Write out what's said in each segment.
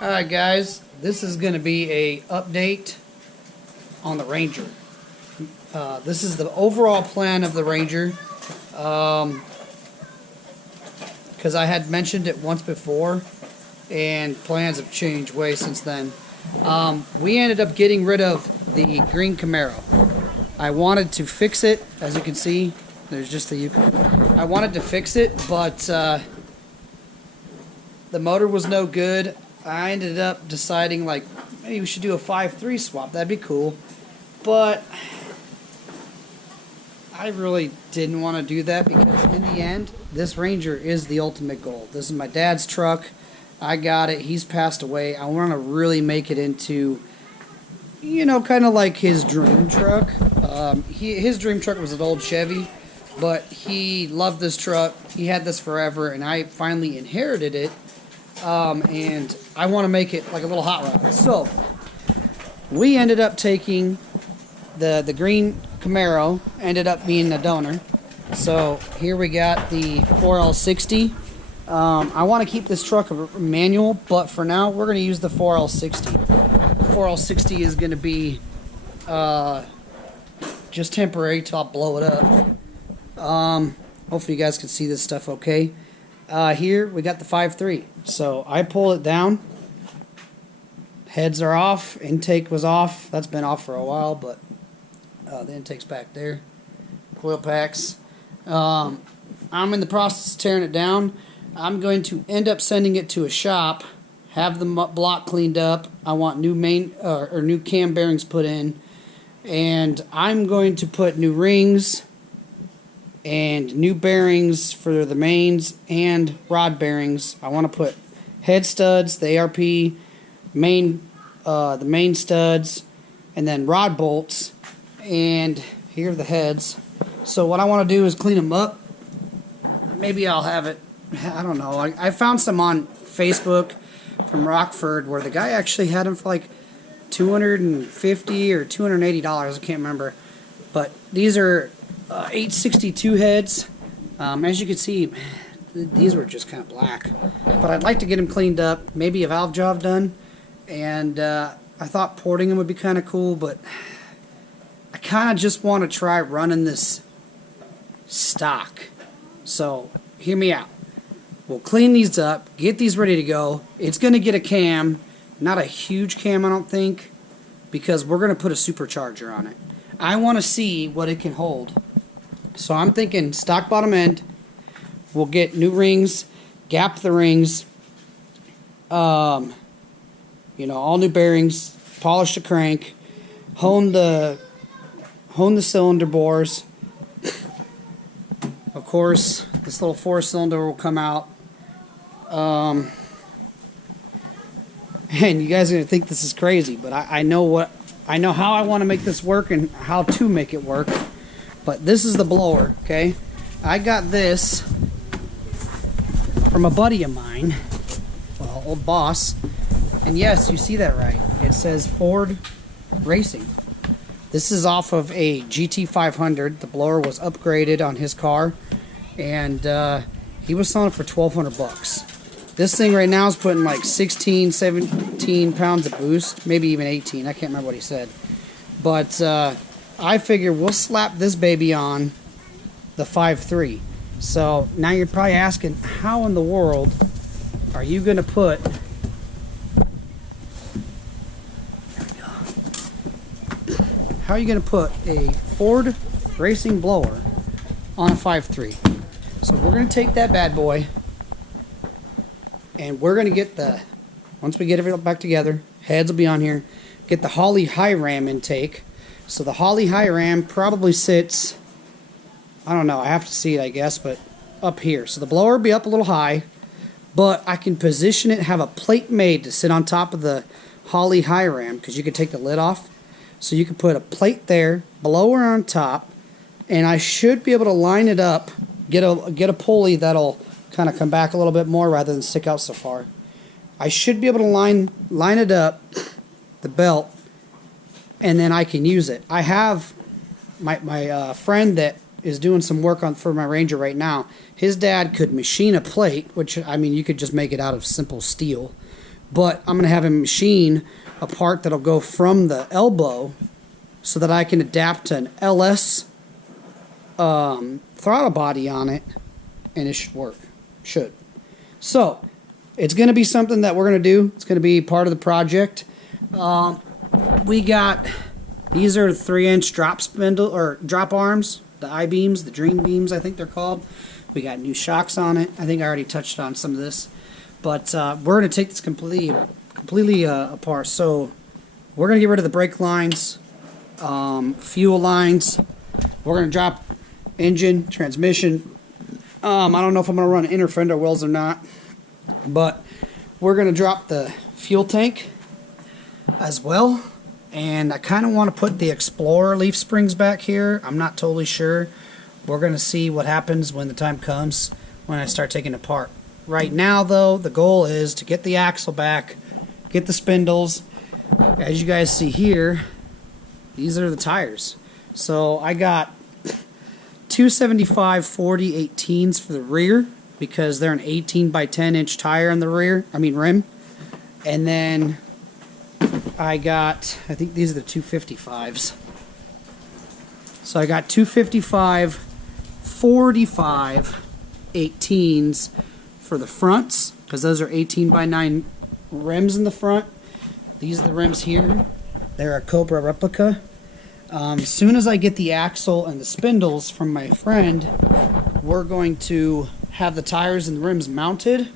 Alright guys, this is going to be a update on the Ranger. This is the overall plan of the Ranger, because I had mentioned it once before and plans have changed way since then. We ended up getting rid of the green Camaro. I wanted to fix it, as you can see, there's just the Yukon. I wanted to fix it, but the motor was no good. I ended up deciding, like, maybe we should do a 5.3 swap. That'd be cool. But I really didn't want to do that because in the end, this Ranger is the ultimate goal. This is my dad's truck. I got it. He's passed away. I want to really make it into, you know, kind of like his dream truck. His dream truck was an old Chevy, but he loved this truck. He had this forever, and I finally inherited it. And I want to make it like a little hot rod. So we ended up taking the green Camaro, ended up being the donor. So here we got the 4L60. I want to keep this truck a manual, but for now we're going to use the 4L60. The 4L60 is going to be just temporary till I blow it up. Hopefully you guys can see this stuff okay. Here we got the 5.3. So I pull it down. Heads are off. Intake was off. That's been off for a while, but the intake's back there. Coil packs. I'm in the process of tearing it down. I'm going to end up sending it to a shop, have the block cleaned up. I want new main or new cam bearings put in, and I'm going to put new rings and new bearings for the mains and rod bearings. I want to put head studs, the ARP, the main studs, and then rod bolts. And here are the heads. So what I want to do is clean them up. Maybe I'll have it, I don't know. I found some on Facebook from Rockford where the guy actually had them for like $250 or $280. I can't remember. But these are 862 heads. As you can see, these were just kind of black. But I'd like to get them cleaned up. Maybe a valve job done. And I thought porting them would be kind of cool, but I kind of just want to try running this stock. So hear me out. We'll clean these up, get these ready to go. It's going to get a cam, not a huge cam I don't think, because we're going to put a supercharger on it. I want to see what it can hold. So I'm thinking stock bottom end. We'll get new rings, gap the rings, you know, all new bearings, polish the crank, hone the cylinder bores. Of course, this little 4-cylinder will come out. And you guys are gonna think this is crazy, but I know how I want to make this work and how to make it work. But this is the blower, okay? I got this from a buddy of mine, well, old boss. And yes, you see that right. It says Ford Racing. This is off of a GT500. The blower was upgraded on his car, and he was selling it for $1,200. This thing right now is putting like 16, 17 pounds of boost, maybe even 18. I can't remember what he said. But I figure we'll slap this baby on the 5.3. So now you're probably asking, how in the world are you going to put... How are you going to put a Ford Racing blower on a 5.3? So we're going to take that bad boy, and we're going to get the, once we get everything back together, heads will be on here, get the Holley high ram intake. So the Holley high ram probably sits, I don't know, I have to see it I guess, but up here. So the blower will be up a little high, but I can position it, have a plate made to sit on top of the Holley high ram, because you can take the lid off. So you can put a plate there, blower on top, and I should be able to line it up, get a pulley that'll kind of come back a little bit more rather than stick out so far. I should be able to line it up, the belt, and then I can use it. I have my friend that is doing some work for my Ranger right now. His dad could machine a plate, which, I mean, you could just make it out of simple steel. but I'm going to have him machine a part that'll go from the elbow so that I can adapt to an LS throttle body on it, and it should work. Should. So, it's going to be something that we're going to do. It's going to be part of the project. We got, these are 3-inch drop spindle, or drop arms, the I-beams, the Dream Beams, I think they're called. We got new shocks on it. I think I already touched on some of this. But we're going to take this completely apart. So we're going to get rid of the brake lines, fuel lines. We're going to drop engine, transmission. I don't know if I'm going to run inner fender wells or not. But we're going to drop the fuel tank as well. And I kind of want to put the Explorer leaf springs back here. I'm not totally sure. We're going to see what happens when the time comes when I start taking it apart. Right now, though, the goal is to get the axle back, get the spindles. As you guys see here, these are the tires. So I got 275 40 18s for the rear because they're an 18 by 10 inch tire on the rear, rim. And then I think these are the 255s. So I got 255 45 18s for the fronts, because those are 18 by 9 rims in the front. These are the rims here. They're a Cobra replica. As soon as I get the axle and the spindles from my friend, we're going to have the tires and the rims mounted.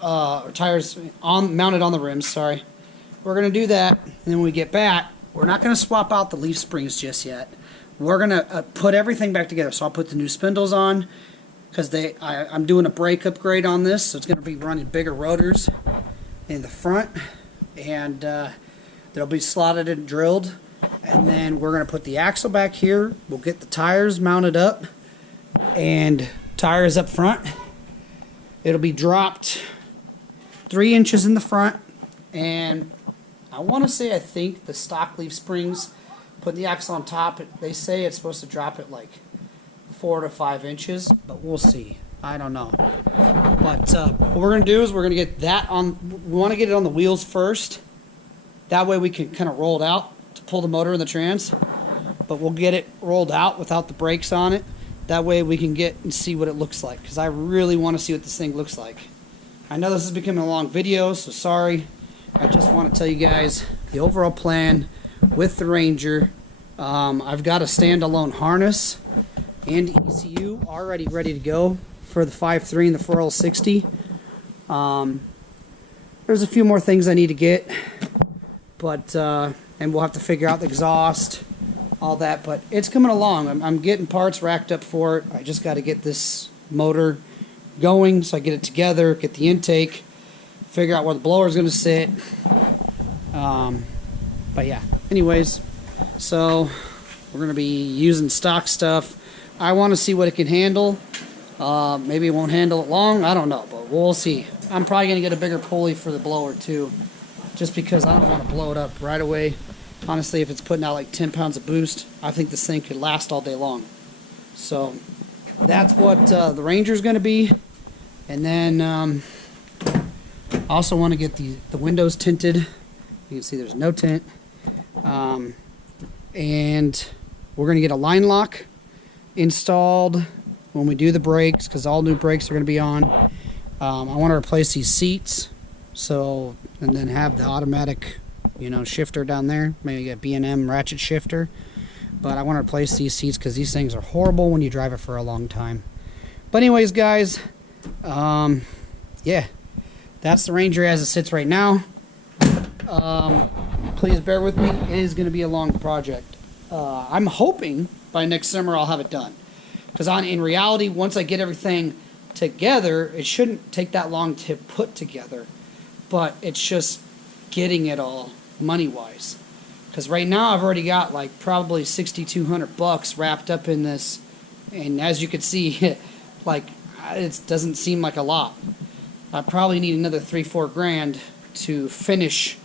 Mounted on the rims, sorry. We're going to do that, and then when we get back, we're not going to swap out the leaf springs just yet. We're going to put everything back together. So I'll put the new spindles on, because I'm doing a brake upgrade on this, so it's going to be running bigger rotors in the front, and they'll be slotted and drilled. And then we're going to put the axle back here. We'll get the tires mounted up, and tires up front. It'll be dropped 3 inches in the front, and I want to say, I think the stock leaf springs, put the axle on top, they say it's supposed to drop it like 4 to 5 inches, but we'll see. I don't know. But what we're going to do is we're going to get that on, we want to get it on the wheels first. That way we can kind of roll it out to pull the motor in the trans. But we'll get it rolled out without the brakes on it. That way we can get and see what it looks like, because I really want to see what this thing looks like. I know this is becoming a long video, so sorry. I just want to tell you guys the overall plan with the Ranger. I've got a standalone harness and ECU already ready to go for the 5.3 and the 4L60. There's a few more things I need to get, but and we'll have to figure out the exhaust, all that, but it's coming along. I'm getting parts racked up for it. I just got to get this motor going so I get it together, get the intake, figure out where the blower is going to sit. But yeah, anyways, so we're going to be using stock stuff. I want to see what it can handle. Maybe it won't handle it long, I don't know, but we'll see. I'm probably going to get a bigger pulley for the blower too, just because I don't want to blow it up right away. Honestly, if it's putting out like 10 pounds of boost, I think this thing could last all day long. So that's what the Ranger's going to be. And then I also want to get the windows tinted. You can see there's no tint. And we're going to get a line lock installed when we do the brakes, because all new brakes are going to be on. I want to replace these seats, so, and then have the automatic, shifter down there. Maybe a B&M ratchet shifter. But I want to replace these seats because these things are horrible when you drive it for a long time. But anyways, guys, yeah, that's the Ranger as it sits right now. Please bear with me. It is going to be a long project. I'm hoping by next summer I'll have it done. Because in reality, once I get everything together, it shouldn't take that long to put together. But it's just getting it all money-wise. Because right now I've already got like probably $6,200 wrapped up in this. And as you can see, like, it doesn't seem like a lot. I probably need another $3-4 grand to finish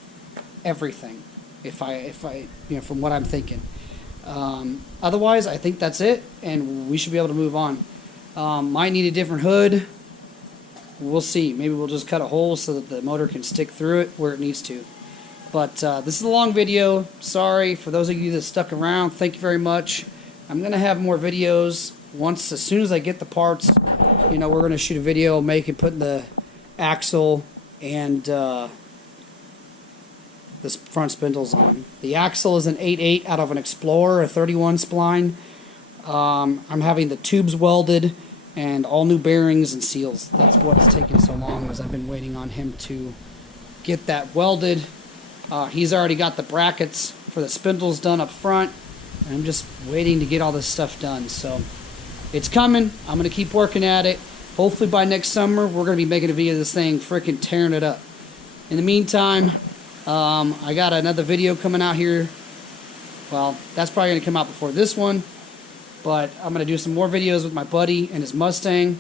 everything, if I from what I'm thinking. Otherwise, I think that's it, and we should be able to move on. Might need a different hood, we'll see. Maybe we'll just cut a hole so that the motor can stick through it where it needs to. But this is a long video. Sorry for those of you that stuck around. Thank you very much. I'm going to have more videos as soon as I get the parts. You know, we're going to shoot a video putting the axle and this front spindles on. The axle is an 8/8 out of an Explorer, a 31 spline. I'm having the tubes welded and all new bearings and seals. That's what's taking so long, as I've been waiting on him to get that welded. He's already got the brackets for the spindles done up front, and I'm just waiting to get all this stuff done. So it's coming. I'm going to keep working at it. Hopefully by next summer we're going to be making a video of this thing freaking tearing it up. In the meantime, I got another video coming out here. Well, that's probably going to come out before this one, but I'm going to do some more videos with my buddy and his Mustang.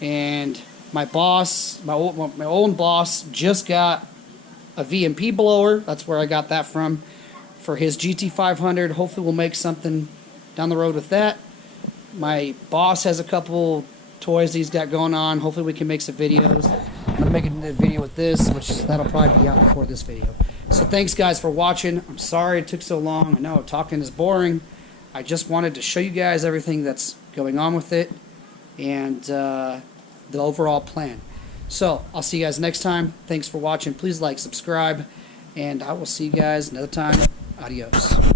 And my boss, my old boss, just got a VMP blower. That's where I got that from, for his GT500. Hopefully we'll make something down the road with that. My boss has a couple toys he's got going on. Hopefully we can make some videos. I'm going to make a video with this, which that'll probably be out before this video. So thanks guys for watching. I'm sorry it took so long. I know talking is boring. I just wanted to show you guys everything that's going on with it and the overall plan. So I'll see you guys next time. Thanks for watching. Please like, subscribe, and I will see you guys another time. Adios.